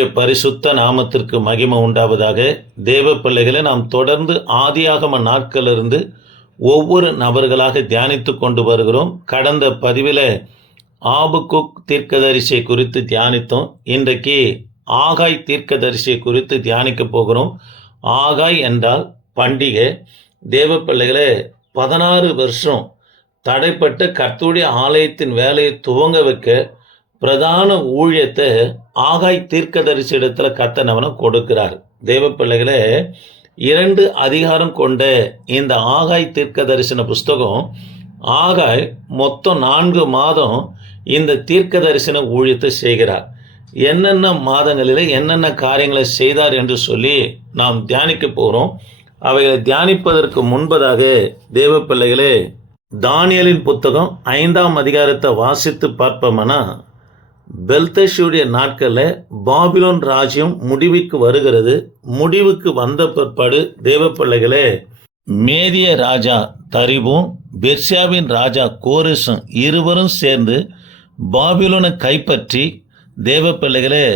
பரிசுத்த நாமத்திற்கு மகிமை உண்டாவதாக தேவ பிள்ளைகளை நாம் தொடர்ந்து ஆதியாகம நாட்களிலிருந்து ஒவ்வொரு நபர்களாக தியானித்து கொண்டு வருகிறோம். கடந்த பதிவில் ஆபுக்குக் தீர்க்கதரிசியை குறித்து தியானித்தோம். இன்றைக்கு ஆகாய் தீர்க்கதரிசியை குறித்து தியானிக்க போகிறோம். ஆகாய் என்றால் பண்டிகை. தேவ பிள்ளைகளை பதினாறு வருஷம் தடைப்பட்டு கர்த்தருடைய ஆலயத்தின் வேலையை துவங்க வைக்க பிரதான ஊழியத்தை ஆகாய் தீர்க்கதரிசி இடத்துல கத்தனவனை கொடுக்கிறார். தேவ பிள்ளைகளே இரண்டு அதிகாரம் கொண்ட இந்த ஆகாய் தீர்க்க தரிசன புஸ்தகம் ஆகாய் மொத்தம் நான்கு மாதம் இந்த தீர்க்க தரிசன ஊழியத்தை செய்கிறார். என்னென்ன மாதங்களில் என்னென்ன காரியங்களை செய்தார் என்று சொல்லி நாம் தியானிக்க போகிறோம் அவைகளை தியானிப்பதற்கு முன்பதாக தேவ பிள்ளைகளே தானியலின் புத்தகம் ஐந்தாம் அதிகாரத்தை வாசித்து பார்ப்போம்னா பெல்தஷுடைய நாட்களில் பாபிலோன் ராஜ்யம் முடிவுக்கு வருகிறது. முடிவுக்கு வந்த பிற்பாடு தேவ பிள்ளைகளே மேதிய ராஜா தரிபும் பெர்ஷியாவின் ராஜா கோரிஸும் இருவரும் சேர்ந்து பாபிலோனை கைப்பற்றி தேவ பிள்ளைகளே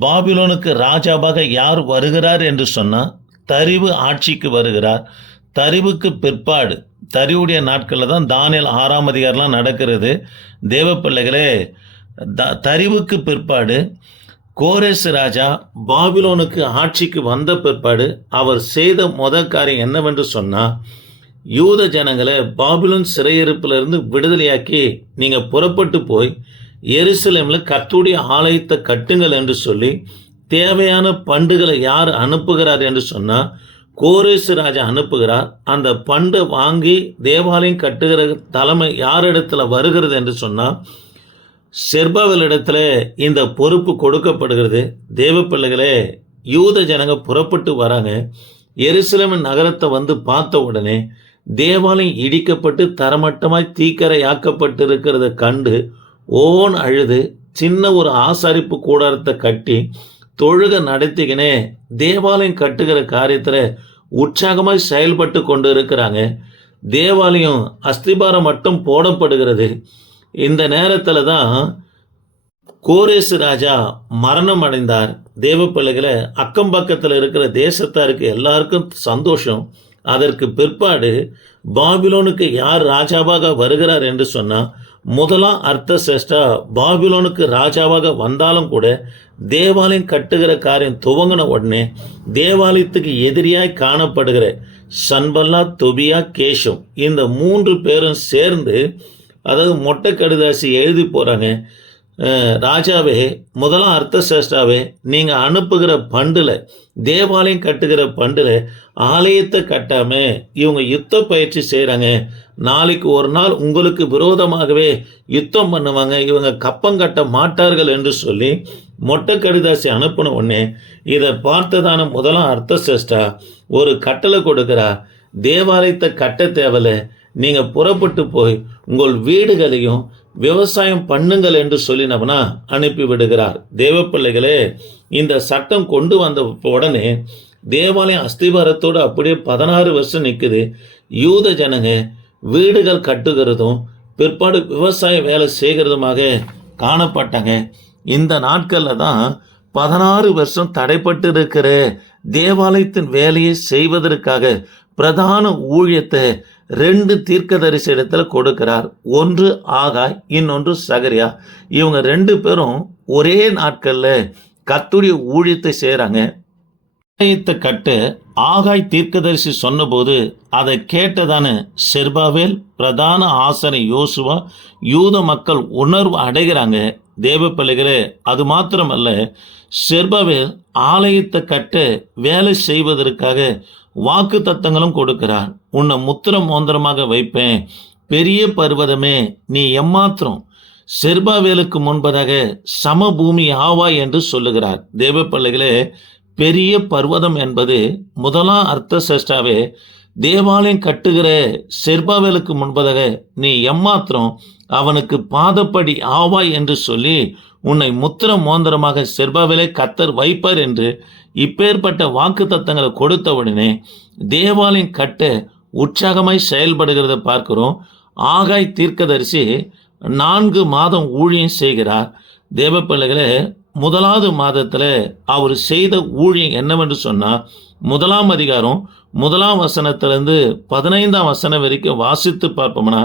பாபிலோனுக்கு ராஜாவாக யார் வருகிறார் என்று சொன்னால் தரிவு ஆட்சிக்கு வருகிறார். தரிவுக்கு பிற்பாடு தரிவுடைய நாட்களில் தான் தானியல் ஆறாம் அதிகாரம்லாம் நடக்கிறது. தேவ பிள்ளைகளே த தரிவுக்கு பிற்பாடு கோரேஸ் ராஜா பாபிலோனுக்கு ஆட்சிக்கு வந்த பிற்பாடு அவர் செய்த முதல் காரியம் என்னவென்று சொன்னால் யூத ஜனங்களை பாபிலோன் சிறையிருப்பிலிருந்து விடுதலையாக்கி நீங்கள் புறப்பட்டு போய் எருசலேமில் கத்துடைய ஆலயத்தை கட்டுங்கள் என்று சொல்லி தேவையான பண்டுகளை யார் அனுப்புகிறார் என்று சொன்னால் கோரேசு ராஜா அனுப்புகிறார். அந்த பண்டை வாங்கி தேவாலயம் கட்டுகிற தலைமை யாரிடத்துல வருகிறது என்று சொன்னால் செர்பாவலிடத்துல இந்த பொறுப்பு கொடுக்கப்படுகிறது. தேவ பிள்ளைகளே யூத ஜனங்க புறப்பட்டு வராங்க. எருசலேமின் நகரத்தை வந்து பார்த்த உடனே தேவாலயம் இடிக்கப்பட்டு தரமட்டமாய் தீக்கரையாக்கப்பட்டு இருக்கிறத கண்டு ஓன் அழுது சின்ன ஒரு ஆசாரிப்பு கூடாரத்தை கட்டி தொழுக நடத்திக்கினே தேவாலயம் கட்டுகிற காரியத்தில் உற்சாகமாய் செயல்பட்டு கொண்டு இருக்கிறாங்க தேவாலயம் அஸ்திபாரம் மட்டும் போடப்படுகிறது. இந்த நேரத்தில் தான் கோரேசு ராஜா மரணம் அடைந்தார். தேவப்பள்ளிகளை அக்கம் பக்கத்தில் இருக்கிற தேசத்தாருக்கு எல்லாருக்கும் சந்தோஷம். அதற்கு பிற்பாடு பாபிலோனுக்கு யார் ராஜாவாக வருகிறார் என்று சொன்னால் முதலாம் அர்த்த சேஷ்டா பாபிலோனுக்கு ராஜாவாக வந்தாலும் கூட தேவாலயம் கட்டுகிற காரியம் துவங்கின உடனே தேவாலயத்துக்கு எதிரியாய் காணப்படுகிற சன்பல்லா தொபியா கேஷம் இந்த மூன்று பேரும் சேர்ந்து அதாவது மொட்டை கடுதாசி எழுதி போகிறாங்க ராஜாவே முதலாம் அர்த்த சேஷ்டாவே நீங்கள் அனுப்புகிற பண்டில் தேவாலயம் கட்டுகிற பண்டில் ஆலயத்தை கட்டாமல் இவங்க யுத்த பயிற்சி செய்கிறாங்க நாளைக்கு ஒரு நாள் உங்களுக்கு விரோதமாகவே யுத்தம் பண்ணுவாங்க. இவங்க கப்பம் கட்ட மாட்டார்கள் என்று சொல்லி மொட்டை கடிதாசி அனுப்பின உடனே இதை பார்த்ததான முதலாம் அர்த்த சேஷ்டா ஒரு கட்டளை கொடுக்குறா. தேவாலயத்தை கட்ட தேவலை நீங்கள் புறப்பட்டு போய் உங்கள் வீடுகளையும் விவசாயம் பண்ணுங்கள் என்று சொல்லினவனா அனுப்பி விடுகிறார். தேவ பிள்ளைகளே இந்த சட்டம் கொண்டு வந்த உடனே தேவாலயம் அஸ்திவாரத்தோடு அப்படியே பதினாறு வருஷம் நிற்குது யூத ஜனங்க வீடுகள் கட்டுகிறதும் பிற்பாடு விவசாய வேலை செய்கிறதுமாக காணப்பட்டாங்க. இந்த நாட்களில் தான் பதினாறு வருஷம் தடைப்பட்டு இருக்கிற தேவாலயத்தின் வேலையை செய்வதற்காக பிரதான ஊழியத்தை ரெண்டு தீர்க்கதரிசி இடத்துல கொடுக்கிறார். ஒன்று ஆகாய் இன்னொன்று சகரியா. இவங்க ரெண்டு பேரும் ஒரே நாட்களில் கத்துடைய ஊழியத்தை செய்கிறாங்க ஆலயத்தை கட்டு ஆகாய் தீர்க்கதரிசி சொன்னபோது அதை கேட்டதான செர்பாவேல் பிரதான ஆசனை யோசுவா யூத மக்கள் உணர்வு அடைகிறாங்க. தேவ பிள்ளைகளே அது மாத்திரமல்ல செர்பாவேல் ஆலயத்தை கட்ட வேலை செய்வதற்காக வாக்கு தத்தங்களும் கொடுக்கிறார். உன்னை முத்திர மோந்திரமாக வைப்பேன். பெரிய பர்வதமே நீ எம்மாத்திரம் செர்பாவேலுக்கு முன்பதாக சமபூமி ஆவாய் என்று சொல்லுகிறார். தேவ பிள்ளைகளே பெரிய பர்வதம் என்பது முதலாம் அர்த்த சஷ்டாவே தேவாலயம் கட்டுகிற செர்பாவேலுக்கு முன்பதாக நீ எம்மாத்திரம் அவனுக்கு பாதப்படி ஆவாய் என்று சொல்லி உன்னை முத்திர மோந்திரமாக செர்பாவேலை கத்தர் வைப்பார் என்று இப்பேற்பட்ட வாக்கு தத்தங்களை கொடுத்த உடனே தேவாலயம் கட்ட உற்சாகமாய் செயல்படுகிறத பார்க்கிறோம். ஆகாய் தீர்க்கதரிசி நான்கு மாதம் ஊழியம் செய்கிறார். தேவ பிள்ளைகளை முதலாவது மாதத்தில் அவர் செய்த ஊழியம் என்னவென்று சொன்னால் முதலாம் அதிகாரம் முதலாம் வசனத்திலிருந்து பதினைந்தாம் வசனம் வரைக்கும் வாசித்து பார்ப்போம்னா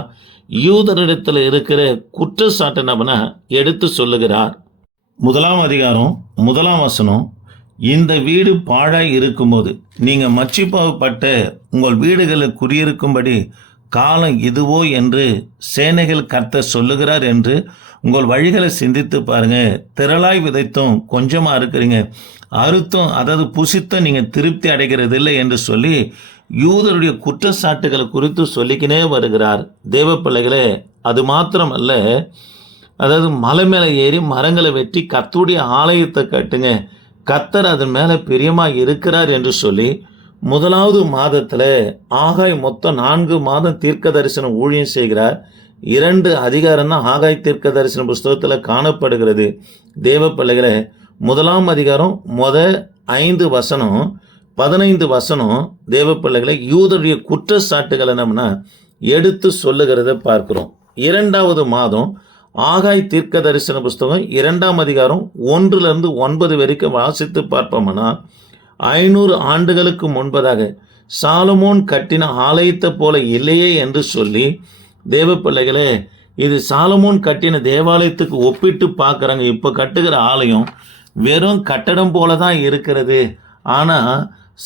யூதரிடத்தில் இருக்கிற குற்றச்சாட்டு நபனை எடுத்து சொல்லுகிறார். முதலாம் அதிகாரம் முதலாம் வசனம் இந்த வீடு பாழாய் இருக்கும்போது நீங்கள் மச்சிப்பாவப்பட்ட உங்கள் வீடுகளில் குடியிருக்கும்படி காலம் இதுவோ என்று சேனைகள் கர்த்த சொல்லுகிறார் என்று உங்கள் வழிகளை சிந்தித்து பாருங்க. திரளாய் விதைத்தும் கொஞ்சமாக இருக்கிறீங்க. அறுத்தும் அதாவது புசித்தும் நீங்கள் திருப்தி அடைகிறது இல்லை என்று சொல்லி யூதருடைய குற்றச்சாட்டுகளை குறித்து சொல்லிக்கினே வருகிறார். தேவ பிள்ளைகளே அது மாத்திரமல்ல. அதாவது மலை மேலே ஏறி மரங்களை வெட்டி கத்துடைய ஆலயத்தை கட்டுங்க. கத்தர் அதன் மேலே பிரியமாக இருக்கிறார் என்று சொல்லி முதலாவது மாதத்தில் ஆகாய் மொத்தம் நான்கு மாதம் தீர்க்க தரிசனம் ஊழியம் செய்கிறார். இரண்டு அதிகாரம் தான் ஆகாய் தீர்க்க தரிசன புஸ்தகத்தில் காணப்படுகிறது. தேவ பிள்ளைகளை முதலாம் அதிகாரம் முத ஐந்து வசனம் பதினைந்து வசனம் தேவ பிள்ளைகளை யூதருடைய குற்றச்சாட்டுகள் என்னம்னா எடுத்து சொல்லுகிறத பார்க்கிறோம். இரண்டாவது மாதம் ஆகாய் தீர்க்க தரிசன புஸ்தகம் இரண்டாம் அதிகாரம் ஒன்றிலிருந்து ஒன்பது வரைக்கும் வாசித்து பார்ப்போம்னா ஐநூறு ஆண்டுகளுக்கு முன்பதாக சாலமோன் கட்டின ஆலயத்தை போல இல்லையே என்று சொல்லி தேவ பிள்ளைகளே இது சாலமோன் கட்டின தேவாலயத்துக்கு ஒப்பிட்டு பார்க்குறாங்க. இப்போ கட்டுகிற ஆலயம் வெறும் கட்டடம் போல தான் இருக்கிறது. ஆனால்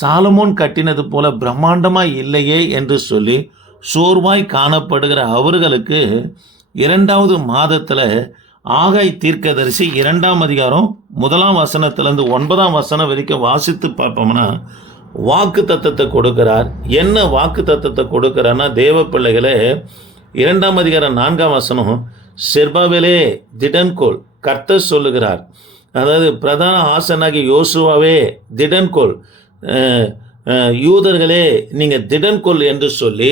சாலமோன் கட்டினது போல பிரம்மாண்டமாக இல்லையே என்று சொல்லி சோர்வாய் காணப்படுகிற அவர்களுக்கு இரண்டாவது மாதத்தில் ஆகாய் தீர்க்கதரிசி இரண்டாம் அதிகாரம் முதலாம் வசனத்திலேருந்து ஒன்பதாம் வசனம் வரைக்கும் வாசித்து பார்ப்போம்னா வாக்கு தத்தத்தை கொடுக்கிறார். என்ன வாக்கு தத்தத்தை கொடுக்கிறார்னா தேவ பிள்ளைகளே இரண்டாம் அதிகாரம் நான்காம் வசனம் செர்பாவிலே திடன்கோல் கர்த்தர் சொல்லுகிறார். அதாவது பிரதான ஆசனாகி யோசுவாவே திடன்கோல் யூதர்களே நீங்கள் திடன்கொள் என்று சொல்லி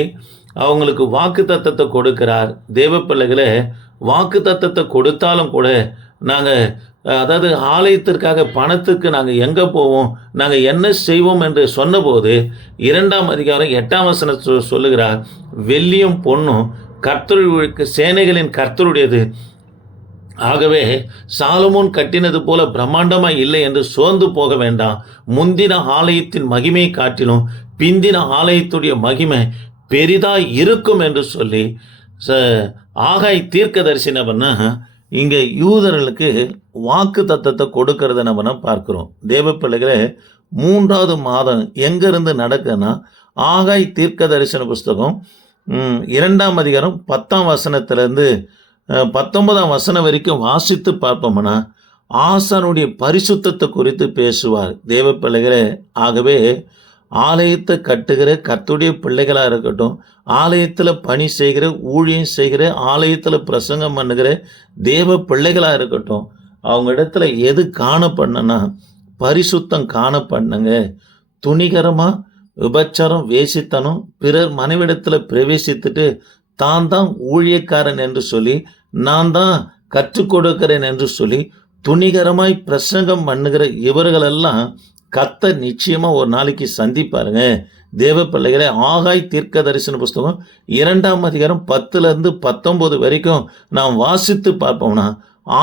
அவங்களுக்கு வாக்கு தத்தத்தை கொடுக்கிறார். தேவ பிள்ளைகளை வாக்கு தத்தத்தை கொடுத்தாலும் கூட நாங்கள் அதாவது ஆலயத்திற்காக பணத்துக்கு நாங்கள் எங்கே போவோம் நாங்கள் என்ன செய்வோம் என்று சொன்னபோது இரண்டாம் அதிகாரம் எட்டாம் வசனம் சொ- சொல்லுகிறார் வெள்ளியும் பொண்ணும் கர்த்தருக்கு சேனைகளின் கர்த்தருடையது. ஆகவே சாலமோன் கட்டினது போல பிரம்மாண்டமாய் இல்லை என்று சோர்ந்து போக வேண்டாம். முந்தின ஆலயத்தின் மகிமையை காட்டிலும் பிந்தின ஆலயத்துடைய மகிமை பெரிதாக இருக்கும் என்று சொல்லி ச ஆகாய் தீர்க்க பண்ண இங்கே யூதர்களுக்கு வாக்கு தத்தத்தை கொடுக்கறத நம்ம பார்க்குறோம். தேவ பிள்ளைகளை மூன்றாவது மாதம் எங்கேருந்து நடக்குதுன்னா ஆகாய் தீர்க்க தரிசன புஸ்தகம் இரண்டாம் அதிகாரம் பத்தாம் வசனத்திலேருந்து பத்தொன்பதாம் வசனம் வரைக்கும் வாசித்து பார்ப்போம்னா ஆசானுடைய பரிசுத்தத்தை குறித்து பேசுவார். தேவ பிள்ளைகளே ஆகவே ஆலயத்தை கட்டுகிற கத்துடைய பிள்ளைகளாக இருக்கட்டும் ஆலயத்தில் பணி செய்கிற ஊழியம் செய்கிற ஆலயத்தில் பிரசங்கம் பண்ணுகிற தேவ பிள்ளைகளாக இருக்கட்டும் அவங்க இடத்துல எது காணப்படணும்னா பரிசுத்தம் காணப்படணுங்க துணிகரமாக விபச்சாரம் வேசித்தனம் பிறர் மனைவிடத்தில் பிரவேசித்துட்டு தான் தான் ஊழியக்காரன் என்று சொல்லி நான் தான் கற்றுக் கொடுக்கிறேன் என்று சொல்லி துணிகரமாய் பிரசங்கம் பண்ணுகிற இவர்களெல்லாம் கத்த நிச்சயமாக ஒரு நாளைக்கு சந்திப்பாருங்க. தேவ பிள்ளைகளை ஆகாய் தீர்க்க தரிசன புஸ்தகம் இரண்டாம் அதிகாரம் பத்துலேருந்து பத்தொம்போது வரைக்கும் நாம் வாசித்து பார்ப்போம்னா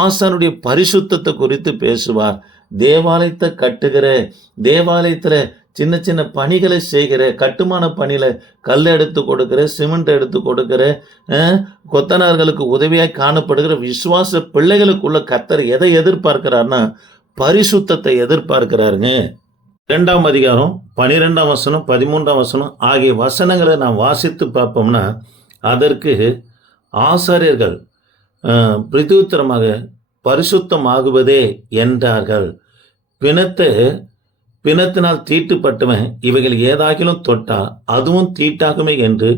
ஆசானுடைய பரிசுத்தத்தை குறித்து பேசுவார். தேவாலயத்தை கட்டுகிற தேவாலயத்தில் சின்ன சின்ன பணிகளை செய்கிற கட்டுமான பணியில் கல் எடுத்து கொடுக்கிற சிமெண்ட் எடுத்து கொடுக்கிற கொத்தனார்களுக்கு உதவியாக காணப்படுகிற விசுவாச பிள்ளைகளுக்குள்ள கத்தர் எதை எதிர்பார்க்கிறார்னா பரிசுத்தத்தை எதிர்பார்க்கிறாருங்க. இரண்டாம் அதிகாரம் பனிரெண்டாம் வசனம் பதிமூன்றாம் வசனம் ஆகிய வசனங்களை நாம் வாசித்து பார்ப்போம்னா அதற்கு ஆசாரியர்கள் அஹ், பிரதியுத்தரமாக பரிசுத்தமாகுவதே என்றார்கள். பிணத்தை பிணத்தினால் தீட்டுப்பட்டவன் இவைகள் ஏதாகிலும் தொட்டா அதுவும் தீட்டாகுமே என்று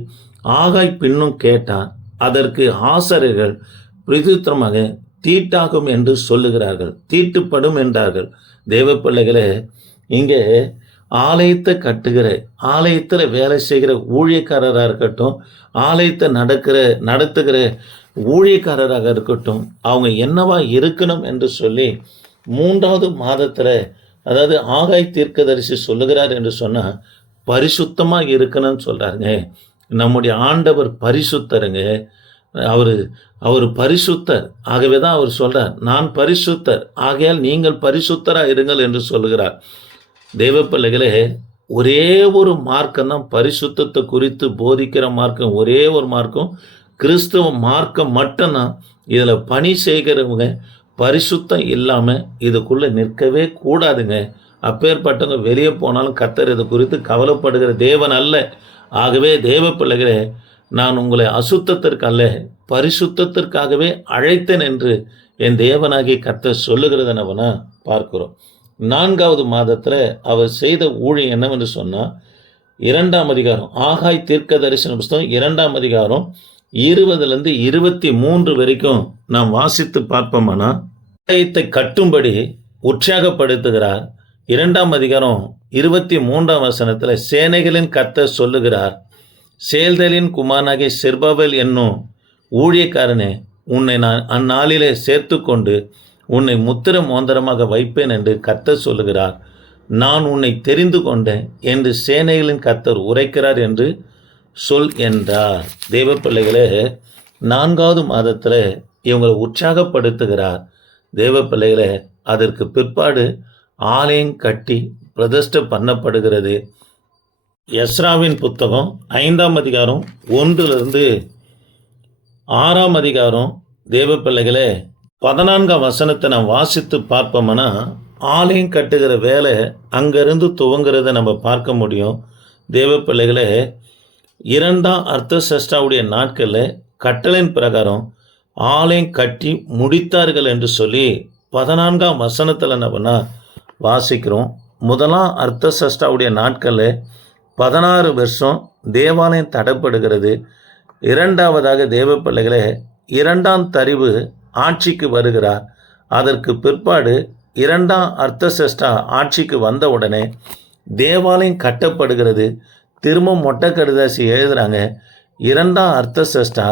ஆகாய் பின்னும் கேட்டான். அதற்கு ஆசாரியர்கள் பிரதியுத்தரமாக தீட்டாகும் என்று சொல்லுகிறார்கள். தீட்டுப்படும் என்றார்கள். தேவ பிள்ளைகளே இங்கே ஆலயத்தை கட்டுகிற ஆலயத்தில் வேலை செய்கிற ஊழியக்காரராக இருக்கட்டும் ஆலயத்தை நடக்கிற நடத்துகிற ஊழியக்காரராக இருக்கட்டும் அவங்க என்னவா இருக்கணும் என்று சொல்லி மூன்றாவது மாதத்தில் அதாவது ஆகாய் தீர்க்கதரிசி சொல்லுகிறார் என்று சொன்னால் பரிசுத்தமாக இருக்கணும்னு சொல்கிறாருங்க நம்முடைய ஆண்டவர் பரிசுத்தருங்க. அவர் அவர் பரிசுத்தர். ஆகவே தான் அவர் சொல்கிறார் நான் பரிசுத்தர். ஆகையால் நீங்கள் பரிசுத்தராக இருங்கள் என்று சொல்லுகிறார். தெய்வ பிள்ளைகளே ஒரே ஒரு மார்க்கம் தான் பரிசுத்தத்தை குறித்து போதிக்கிற மார்க்கம். ஒரே ஒரு மார்க்கம் கிறிஸ்தவ மார்க்கம் மட்டும்தான். இதில் பணி செய்கிறவங்க பரிசுத்தம் இல்லாமல் இதுக்குள்ளே நிற்கவே கூடாதுங்க. அப்பேற்பட்டவங்க வெளியே போனாலும் கத்தர் இது குறித்து கவலைப்படுகிற தேவன் அல்ல. ஆகவே தேவ பிள்ளைகளே நான் உங்களை அசுத்தத்திற்கு அல்ல பரிசுத்தத்திற்காகவே அழைத்தேன் என்று என் தேவனாகிய கர்த்தர் சொல்லுகிறத நம்ம பார்க்கிறோம். நான்காவது மாதத்தில் அவர் செய்த ஊழியம் என்னவென்று சொன்னால் இரண்டாம் அதிகாரம் ஆகாய் தீர்க்க தரிசன புஸ்தகம் இரண்டாம் அதிகாரம் இருபதுலேருந்து இருபத்தி மூன்று வரைக்கும் நாம் வாசித்து பார்ப்போமானா? ஆலயத்தை கட்டும்படி உற்சாகப்படுத்துகிறார். இரண்டாம் அதிகாரம் இருபத்தி மூன்றாம் வசனத்தில் சேனைகளின் கத்த சொல்லுகிறார். சேல்தலின் குமாரனாகிய செர்பாபேல் என்னும் ஊழியக்காரனே உன்னை நான் அந்நாளிலே சேர்த்து கொண்டு உன்னை முத்திர மோந்தரமாக வைப்பேன் என்று கர்த்தர் சொல்லுகிறார். நான் உன்னை தெரிந்து கொண்டேன் என்று சேனைகளின் கர்த்தர் உரைக்கிறார் என்று சொல் என்றார். தெய்வ பிள்ளைகளே நான்காவது மாதத்தில் இவங்களை உற்சாகப்படுத்துகிறார். தெய்வ பிள்ளைகளே அதற்கு பிற்பாடு ஆலயம் கட்டி பிரதிஷ்ட பண்ணப்படுகிறது. எஸ்ராவின் புத்தகம் ஐந்தாம் அதிகாரம் ஒன்றிலிருந்து ஆறாம் அதிகாரம் தேவ பிள்ளைகளே பதினான்காம் வசனத்தை நான் வாசித்து பார்ப்போம்னா ஆலயம் கட்டுகிற வேலை அங்கேருந்து துவங்குறத நம்ம பார்க்க முடியும். தேவ பிள்ளைகளே இரண்டாம் அர்த்த சஷ்டாவுடைய நாட்களில் கட்டளையின் பிரகாரம் ஆலயம் கட்டி முடித்தார்கள் என்று சொல்லி பதினான்காம் வசனத்தில் என்ன வாசிக்கிறோம்? முதலாம் அர்த்த சஷ்டாவுடைய நாட்களில் பதினாறு வருஷம் தேவாலயம் தடைப்படுகிறது. இரண்டாவதாக தேவ பிள்ளைகளே இரண்டாம் தரிவு ஆட்சிக்கு வருகிறார். அதற்கு பிற்பாடு இரண்டாம் அர்த்தசஷ்டா ஆட்சிக்கு வந்த உடனே தேவாலயம் கட்டப்படுகிறது. திரும்ப மொட்டை கடுதாசி எழுதுகிறாங்க இரண்டாம் அர்த்தசஷ்டா.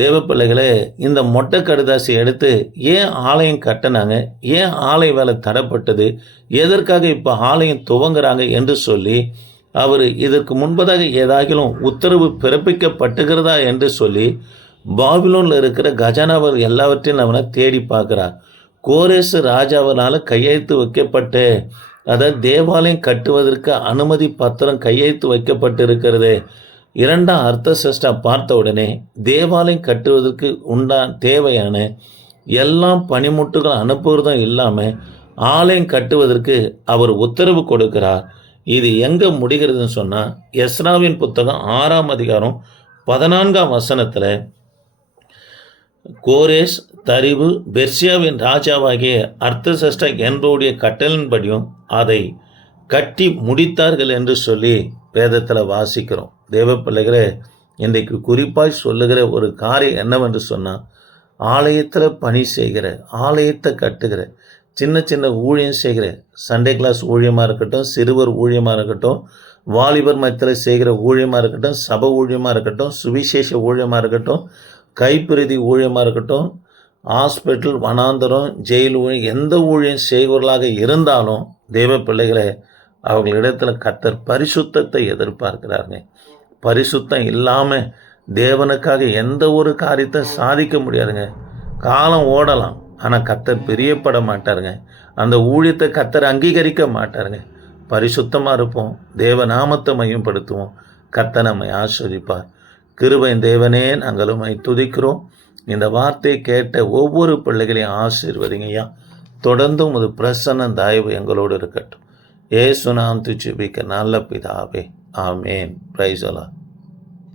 தேவ பிள்ளைகளே இந்த மொட்டை கடுதாசி எடுத்து ஏன் ஆலயம் கட்டினாங்க? ஏன் ஆலய வேலை தடப்பட்டது? எதற்காக இப்போ ஆலயம் துவங்குறாங்க என்று சொல்லி அவர் இதற்கு முன்பதாக ஏதாகிலும் உத்தரவு பிறப்பிக்கப்பட்டுகிறதா என்று சொல்லி பாபிலோனில் இருக்கிற கஜானாவர் எல்லாவற்றையும் அவனை தேடி பார்க்குறார். கோரேசு ராஜாவனால் கையெழுத்து வைக்கப்பட்டு அதாவது தேவாலயம் கட்டுவதற்கு அனுமதி பத்திரம் கையெழுத்து வைக்கப்பட்டு இருக்கிறது இரண்டாம் அர்த்த பார்த்த உடனே தேவாலயம் கட்டுவதற்கு உண்டான தேவையான எல்லாம் பனிமுட்டுகள் அனுப்புவதும் இல்லாமல் ஆலயம் கட்டுவதற்கு அவர் உத்தரவு கொடுக்கிறார். இது எங்கே முடிகிறதுன்னு சொன்னால் எஸ்ராவின் புத்தகம் ஆறாம் அதிகாரம் பதினான்காம் வசனத்தில் கோரேஸ் தரிவு பெர்சியாவின் ராஜாவாகிய அர்த்தசஷ்ட என்பவருடைய கட்டளின்படியும் அதை கட்டி முடித்தார்கள் என்று சொல்லி வேதத்தில் வாசிக்கிறோம். தேவ பிள்ளைகளே இன்றைக்கு குறிப்பாய் சொல்லுகிற ஒரு காரியம் என்னவென்று சொன்னால் ஆலயத்தில் பணி செய்கிற ஆலயத்தை கட்டுகிற சின்ன சின்ன ஊழியம் செய்கிற சண்டே கிளாஸ் ஊழியமாக இருக்கட்டும் சிறுவர் ஊழியமாக இருக்கட்டும் வாலிபர் மத்தியில் செய்கிற ஊழியமாக இருக்கட்டும் சப ஊழியமாக இருக்கட்டும் சுவிசேஷ ஊழியமாக இருக்கட்டும் கைப்பிரதி ஊழியமாக இருக்கட்டும் ஹாஸ்பிட்டல் வனாந்தரம் ஜெயில் ஊழியம் எந்த ஊழியம் செய்வர்களாக இருந்தாலும் தெய்வ பிள்ளைகளை அவர்களிடத்தில் கத்தர் பரிசுத்தத்தை எதிர்பார்க்கிறாருங்க. பரிசுத்தம் இல்லாமல் தேவனுக்காக எந்த ஒரு காரியத்தை சாதிக்க முடியாதுங்க. காலம் ஓடலாம். ஆனால் கத்தர் பிரியப்பட மாட்டாருங்க. அந்த ஊழியத்தை கத்தர் அங்கீகரிக்க மாட்டாருங்க. பரிசுத்தமாக இருப்போம். தேவ நாமத்தை மையப்படுத்துவோம். கத்த நம்மை ஆஸ்வதிப்பார் கிருபை தேவனே நாங்கள் துதிக்கிறோம். இந்த வார்த்தையை கேட்ட ஒவ்வொரு பிள்ளைகளையும் ஆசீர்வதிங்கய்யா தொடர்ந்து உமது பிரசன்ன தயவு எங்களோடு இருக்கட்டும். ஏசுனாம் துச்சுபிக்க நல்ல பிதாவே. ஆமேன். பிரைசலா